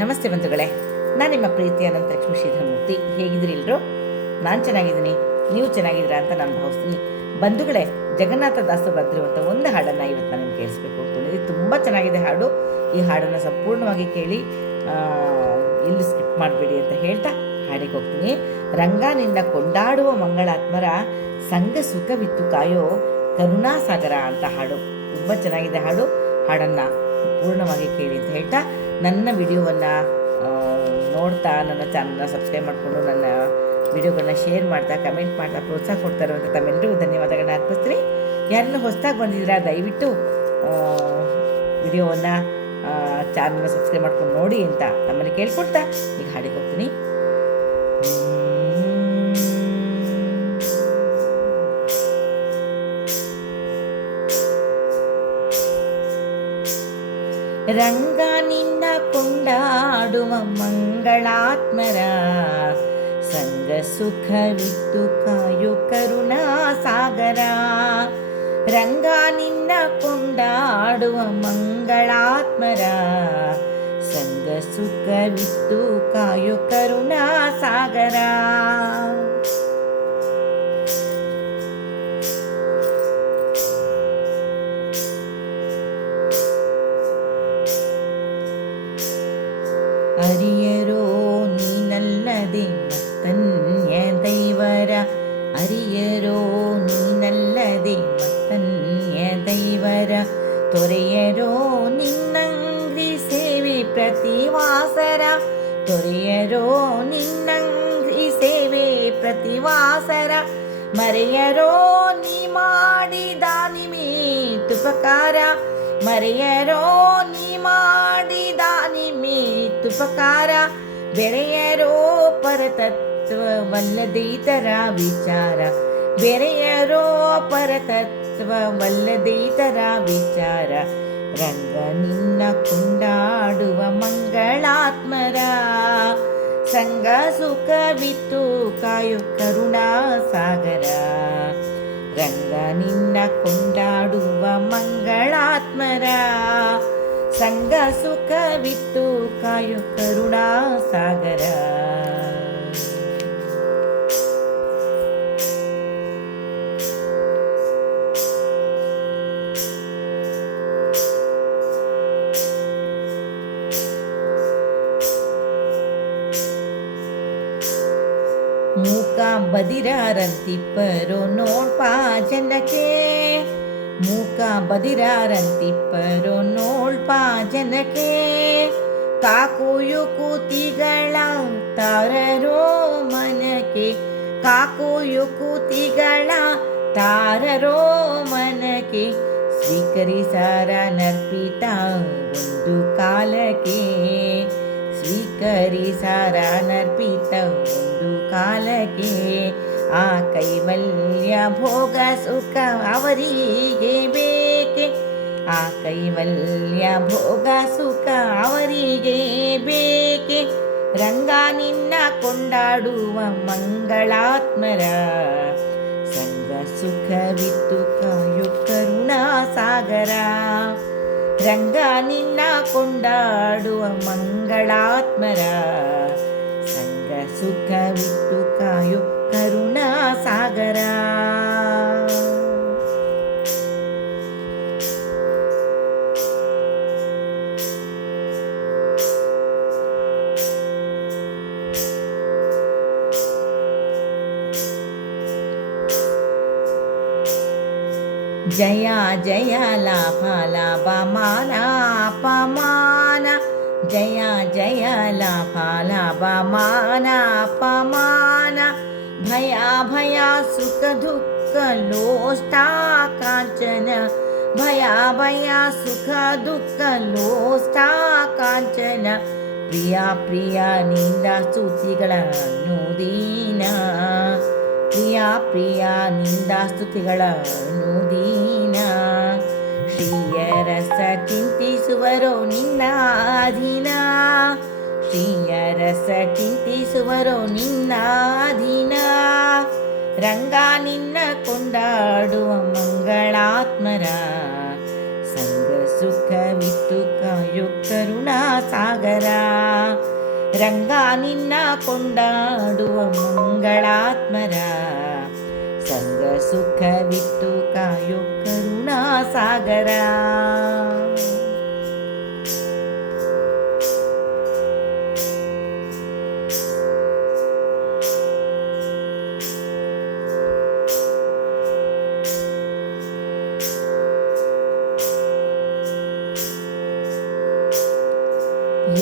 ನಮಸ್ತೆ ಬಂಧುಗಳೇ, ನಾನು ನಿಮ್ಮ ಪ್ರೀತಿಯ ಅನಂತಲಕ್ಷ್ಮಿ ಶ್ರೀಧರಮೂರ್ತಿ. ಹೇಗಿದ್ದೀರಿ ಎಲ್ಲರೂ? ನಾನು ಚೆನ್ನಾಗಿದ್ದೀನಿ, ನೀವು ಚೆನ್ನಾಗಿದ್ದೀರಾ ಅಂತ ನಾನು ಭಾವಿಸ್ತೀನಿ. ಬಂಧುಗಳೇ, ಜಗನ್ನಾಥ ದಾಸರು ಬರೆದಿರುವಂಥ ಒಂದು ಹಾಡನ್ನು ಇವತ್ತು ನಾನು ನಿಮ್ಗೆ ಕೇಳಿಸ್ಬೇಕು ಅಂದ್ಕೊಂಡಿದ್ದೀನಿ. ತುಂಬ ಚೆನ್ನಾಗಿದೆ ಹಾಡು. ಈ ಹಾಡನ್ನು ಸಂಪೂರ್ಣವಾಗಿ ಕೇಳಿ, ಇಲ್ಲಿ ಸ್ಕಿಪ್ ಮಾಡಬೇಡಿ ಅಂತ ಹೇಳ್ತಾ ಹಾಡಿಗೆ ಹೋಗ್ತೀನಿ. ರಂಗ ನಿನ್ನ ಕೊಂಡಾಡುವ ಮಂಗಳಾತ್ಮರ ಸಂಘ ಸುಖವಿತ್ತು ಕಾಯೋ ಕರುಣಾಸಾಗರ ಅಂತ ಹಾಡು. ತುಂಬ ಚೆನ್ನಾಗಿದೆ ಹಾಡು. ಹಾಡನ್ನು ಪೂರ್ಣವಾಗಿ ಕೇಳಿ ಅಂತ ಹೇಳ್ತಾ, ನನ್ನ ವಿಡಿಯೋವನ್ನು ನೋಡ್ತಾ ನನ್ನ ಚಾನಲ್ನ ಸಬ್ಸ್ಕ್ರೈಬ್ ಮಾಡಿಕೊಂಡು ನನ್ನ ವಿಡಿಯೋಗಳನ್ನ ಶೇರ್ ಮಾಡ್ತಾ ಕಮೆಂಟ್ ಮಾಡ್ತಾ ಪ್ರೋತ್ಸಾಹ ಕೊಡ್ತಾ ಇರುವಂಥ ತಮ್ಮೆಲ್ಲರಿಗೂ ಧನ್ಯವಾದಗಳನ್ನ ಅರ್ಪಿಸ್ತೀನಿ. ಯಾರನ್ನ ಹೊಸದಾಗಿ ಬಂದಿದ್ದೀರಾ ದಯವಿಟ್ಟು ವಿಡಿಯೋವನ್ನು ಚಾನಲ್ನ ಸಬ್ಸ್ಕ್ರೈಬ್ ಮಾಡ್ಕೊಂಡು ನೋಡಿ ಅಂತ ನಮ್ಮಲ್ಲಿ ಕೇಳ್ಕೊಡ್ತಾ ಈಗ ಹಾಡಿಗೆ ಹೋಗ್ತೀನಿ. ರಂಗ ನಿನ್ನ ಕೊಂಡಾಡುವ ಮಂಗಳಾತ್ಮರ ಸಂಗ ಸುಖವಿತ್ತು ಕಾಯು ಕರುಣಾ ಸಾಗರ. ರಂಗ ನಿನ್ನ ಕೊಂಡಾಡುವ ಮಂಗಳಾತ್ಮರ ಸಂಗ ಸುಖವಿತ್ತು ಕಾಯು ಕರುಣಾ ಸಾಗರ. ಅರಿಯರೋ ನೀನಲ್ಲದೆ ಮತ್ತನ್ಯ ದೈವರ, ಅರಿಯರೋ ನೀನಲ್ಲದೆ ಮತ್ತನ್ಯ ದೈವರ, ತೊರೆಯರೋ ನಿನ್ನಂಗ್ರಿ ಸೇವೆ ಪ್ರತಿವಾಸರ, ತೊರೆಯರೋ ನಿನ್ನಂಗ್ರಿ ಸೇವೆ ಪ್ರತಿವಾಸರ, ಮರೆಯರೋ ನೀ ಮಾಡಿದ ನಿಮಿತ್ತುಪಕಾರ, ಮರೆಯರೋ ನೀ ಮಾಡಿದ ನಿಮಿತ್ತುಪಕಾರ, ಬೆರೆಯರೋ ಪರತತ್ವವಲ್ಲದೈತರ ವಿಚಾರ, ಬೆರೆಯರೋ ಪರತತ್ವವಲ್ಲದೈತರ ವಿಚಾರ. ರಂಗ ನಿನ್ನ ಕೊಂಡಾಡುವ ಮಂಗಳಾತ್ಮರ ಸಂಗ ಸುಖವಿತ್ತು ಕಾಯು ಕರುಣಾ ಸಾಗರ. ರಂಗ ನಿನ್ನ ಕೊಂಡಾಡುವ ಮಂಗಳಾತ್ಮರ ಸಂಗ ಸುಖವಿತ್ತು ಕಾಯು ಕರುಣಾ ಸಾಗರ. ಮೂಕ ಬದಿರಾರಂತಿಪ್ಪರೋ ನೋಡ್ಪಾ ಜನಕ್ಕೆ, ಮೂಕ ಬದಿರಾರಂತಿಪ್ಪರೋ ನೋಡ್ಪಾ ಜನಕ್ಕೆ, ಕಾಕುಯು ಕೂತಿಗಳ ತಾರರೋ ಮನಕ್ಕೆ, ಕಾಕುಯು ಕೂತಿಗಳ ತಾರರೋ ಮನಕ್ಕೆ, ಸ್ವೀಕರಿಸಾರ ನರ್ಪಿತ ಒಂದು ಕಾಲಕ್ಕೆ, ಸ್ವೀಕರಿಸಾರ ನರ್ಪಿತ ಒಂದು ಕಾಲಕ್ಕೆ. ಆ ಕೈವಲ್ಯ ಭೋಗ ಸುಖ ಅವರಿಗೆ ಬೇಕೆ, ಆ ಕೈವಲ್ಯ ಭೋಗ ಸುಖ ಅವರಿಗೆ ಬೇಕೆ. ರಂಗ ನಿನ್ನ ಕೊಂಡಾಡುವ ಮಂಗಳಾತ್ಮರ ಸಂಗ ಸುಖವಿತ್ತು ಕಾಯು ಕರುಣಾ ಸಾಗರ. ರಂಗ ನಿನ್ನ ಕೊಂಡಾಡುವ ಮಂಗಳಾತ್ಮರ ಸಂಗ ಸುಖವಿತ್ತು ಕಾಯು ಕರುಣಾ ಸಾಗರ. ಜಯ ಜಯ ಲಾಭ ಲಾಭ ಮಾನ ಅಪಮಾನ, ಜಯ ಜಯ ಲಾಭ ಲಾಭ ಮಾನ ಅಪಮಾನ, ಭಯ ಭಯ ಸುಖ ದುಃಖ ಲೋಷ್ಟ ಕಾಂಚನ, ಭಯ ಭಯ ಸುಖ ದುಃಖ ಲೋಷ್ಟ ಕಾಂಚನ. ಪ್ರಿಯ ಪ್ರಿಯ ನಿಂದ ಸ್ತುತಿಗಳ ನುದೀನ, ಪ್ರಿಯ ಪ್ರಿಯ ನಿಂದ ಸ್ತುತಿಗಳ ನುದೀನ. ಶ್ರೀಯ ರಸ ಚಿಂತಿಸುವರೋ ನಿನ್ನ ಅಧೀನ, ಶ್ರೀಯ ರಸ ಚಿಂತಿಸುವರೋ ನಿನ್ನ ಅಧೀನ. ರಂಗ ನಿನ್ನ ಕೊಂಡಾಡುವ ಮಂಗಳಾತ್ಮರ ಸಂಗ ಸುಖವಿತ್ತು ಕಾಯ ಕಾಯೋ ಕರುಣಾ ಸಾಗರ. ರಂಗ ನಿನ್ನ ಕೊಂಡಾಡುವ ಮಂಗಳಾತ್ಮರ, ಸಂಗ ಸುಖವಿತ್ತು ಕಾಯೋ ಕರುಣಾ ಸಾಗರ.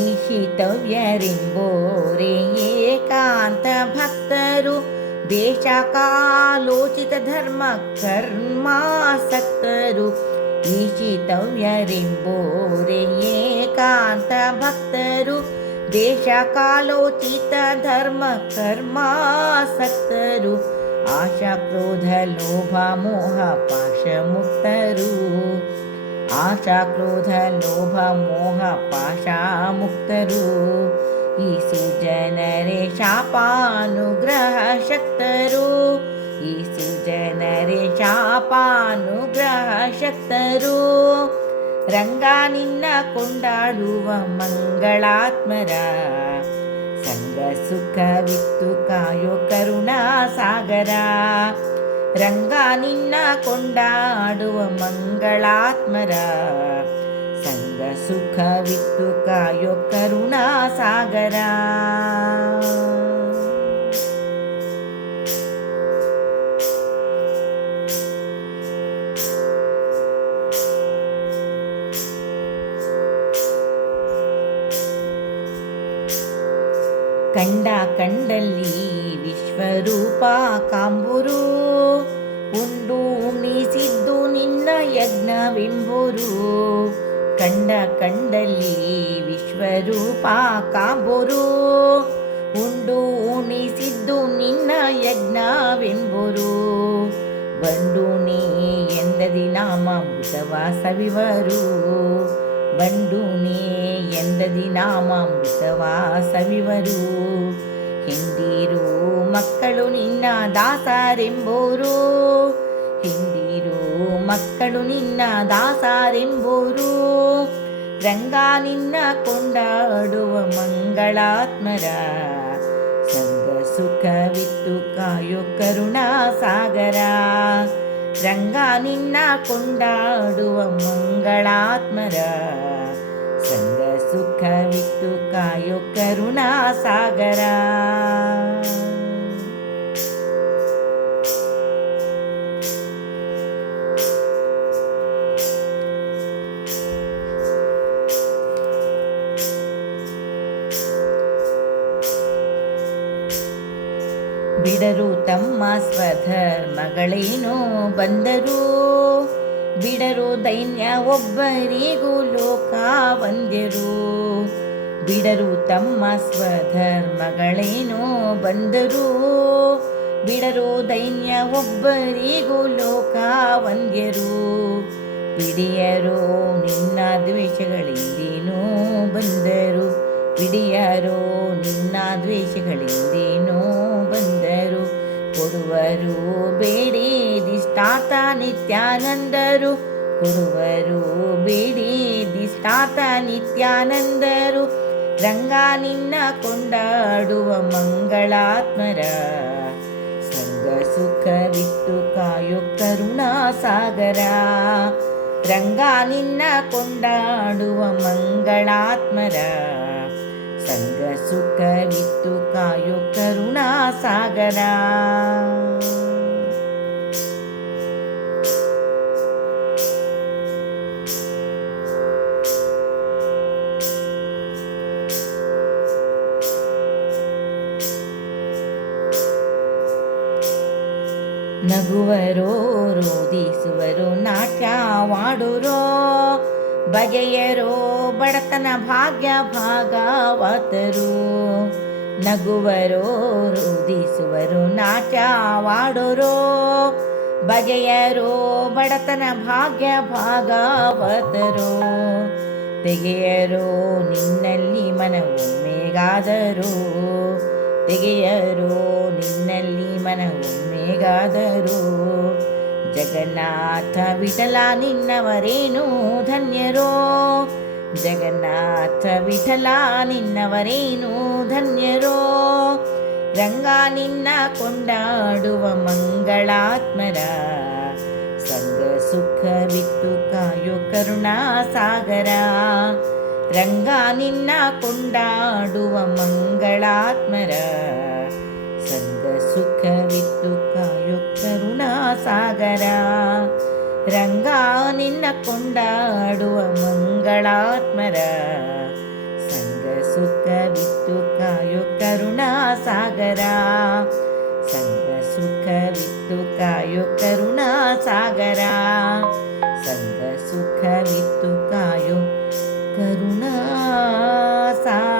ಈಶಿತವ್ಯರೆಂಬೋರೆ ಏಕಾಂತ ಭಕ್ತರು, ದೇಶ ಕಾಲೋಚಿತ ಧರ್ಮ ಕರ್ಮಾಸಕ್ತರು. ಈಶಿತವ್ಯರೆಂಬೋರೆ ಏಕಾಂತ ಭಕ್ತರು, ದೇಶ ಕಾಲೋಚಿತ ಧರ್ಮ ಕರ್ಮಾಸಕ್ತರು. ಆಶಾ ಕ್ರೋಧ ಲೋಭ ಮೋಹ ಪಾಶ ಮುಕ್ತರು, ಆಶಾ ಕ್ರೋಧ ಲೋಭ ಮೋಹ ಪಾಶ ಮುಕ್ತರು. ಈ ಸುಜನರೇ ಶಾಪಾನುಗ್ರಹ ಶಕ್ತರು, ಈ ಸುಜನರೇ ಶಾಪಾನುಗ್ರಹ ಶಕ್ತರು. ರಂಗ ನಿನ್ನ ಕೊಂಡಾಡುವ ಮಂಗಳಾತ್ಮರ, ಸಂಗ ಸುಖವಿತ್ತು ಕಾಯೋ ಕರುಣಾ ಸಾಗರ. ರಂಗ ನಿನ್ನ ಕೊಂಡಾಡುವ ಮಂಗಳಾತ್ಮರ, ಸಂಗ ಸುಖವಿತ್ತು ಕಾಯೋ ಕರುಣಾ ಸಾಗರ. ಕಂಡ ಕಂಡಲ್ಲಿ ವಿಶ್ವರೂಪ ಕಾಂಬುರು, ಉಂಡು ಉಣಿಸಿದ್ದು ನಿನ್ನ ಯಜ್ಞವೆಂಬುರು. ಕಂಡ ಕಂಡಲ್ಲಿ ವಿಶ್ವರೂಪ ಕಾಂಬುರು, ಉಂಡು ಉಣಿಸಿದ್ದು ನಿನ್ನ ಯಜ್ಞವೆಂಬುರು. ಬಂಡು ನೀ ಎಂದದಿ ನಾಮಾಮೃತವ ಸವಿವರು, ಬಂಡು ನೀ ಎಂದದಿ ನಾಮಾಮೃತವ ಸವಿವರು. ಹಿಂದಿರು ಮಕ್ಕಳು ನಿನ್ನ ದಾಸರೆಂಬೋರು, ಹಿಂದಿರು ಮಕ್ಕಳು ನಿನ್ನ ದಾಸರೆಂಬೋರು. ರಂಗ ನಿನ್ನ ಕೊಂಡಾಡುವ ಮಂಗಳಾತ್ಮರ, ಸಂಗ ಸುಖವಿತ್ತು ಕಾಯೋ ಕರುಣಾ ಸಾಗರ. ರಂಗ ನಿನ್ನ ಕೊಂಡಾಡುವ ಮಂಗಳಾತ್ಮರ, ಸಂಗ ಸುಖವಿತ್ತು ಕಾಯೋ ಕರುಣಾ ಸಾಗರ. ಬಿಡರು ತಮ್ಮ ಸ್ವಧರ್ಮಗಳೇನೋ ಬಂದರು, ಬಿಡರು ದೈನ್ಯ ಒಬ್ಬರಿಗೂ ಲೋಕ ವಂದ್ಯರು. ಬಿಡರು ತಮ್ಮ ಸ್ವಧರ್ಮಗಳೇನೋ ಬಂದರು, ಬಿಡರು ದೈನ್ಯ ಒಬ್ಬರಿಗೂ ಲೋಕ ವಂದ್ಯರು. ಬಿಡಿಯರೋ ನಿನ್ನ ದ್ವೇಷಗಳಿಂದೇನೋ ಬಂದರು, ಬಿಡಿಯರೋ ನಿನ್ನ ದ್ವೇಷಗಳಿಂದೇನೋ ಬಂದರು. ಕೊಡುವರು ಬೇಡಿ ದಿಷ್ಟಾತ ನಿತ್ಯಾನಂದರು, ಕೊಡುವರು ಬೇಡಿ ದಿಷ್ಟಾತ ನಿತ್ಯಾನಂದರು. ರಂಗ ನಿನ್ನ ಕೊಂಡಾಡುವ ಮಂಗಳಾತ್ಮರ, ಸಂಗ ಸುಖವಿತ್ತು ಕಾಯೋ ಕರುಣಾ ಸಾಗರ. ರಂಗ ನಿನ್ನ ಕೊಂಡಾಡುವ ಮಂಗಳಾತ್ಮರ, ಸಂಗ ಸುಖವಿತ್ತು ಕಾಯೋ ಕರುಣಾ ಸಾಗರ. ನಗುವರೋ ರೋದಿಸುವರೋ ನಾಟ್ಯವಾಡುರೋ, ಬಗೆಯರೋ ಬಡತನ ಭಾಗ್ಯ ಭಾಗವತರು. ನಗುವರೋ ರೋದಿಸುವರು ನಾಟ್ಯವಾಡೋರೋ, ಬಗೆಯರೋ ಬಡತನ ಭಾಗ್ಯ ಭಾಗವತರು. ತೆಗೆಯರೋ ನಿನ್ನಲ್ಲಿ ಮನವೊಮ್ಮೆಗಾದರೂ, ತೆಗೆಯರೋ ನಿನ್ನಲ್ಲಿ ಮನವೊಮ್ಮೆಗಾದರೂ. ಜಗನ್ನಾಥ ವಿಠಲ ನಿನ್ನವರೇನು ಧನ್ಯರೋ, ಜಗನ್ನಾಥ ವಿಠಲ ನಿನ್ನವರೇನು ಧನ್ಯರೋ, ರಂಗ ನಿನ್ನ ಕೊಂಡಾಡುವ ಮಂಗಳಾತ್ಮರ, ಸಂಗ ಸುಖವಿತ್ತು ಕಾಯೋ ಕರುಣಾ ಸಾಗರ. ರಂಗ ನಿನ್ನ ಕೊಂಡಾಡುವ ಮಂಗಳಾತ್ಮರ, ಸಂಗ ಸುಖವಿತ್ತು ಕಾಯೋ ಕರುಣಾ ಸಾಗರ. ರಂಗ ನಿನ್ನ ಕೊಂಡಾಡುವ ಮಂಗಳಾತ್ಮರ, ಸಂಗ ಸುಖವಿತ್ತು ಕಾಯೋ ಕರುಣಾ ಸಾಗರ. ಸಂಗ ಸುಖವಿತ್ತು ಕಾಯೋ ಕರುಣಾ ಸಾಗರ, ಸಂಗ ಸುಖವಿತ್ತು ಕಾಯೋ ಕರುಣಾ ಸಾಗರ.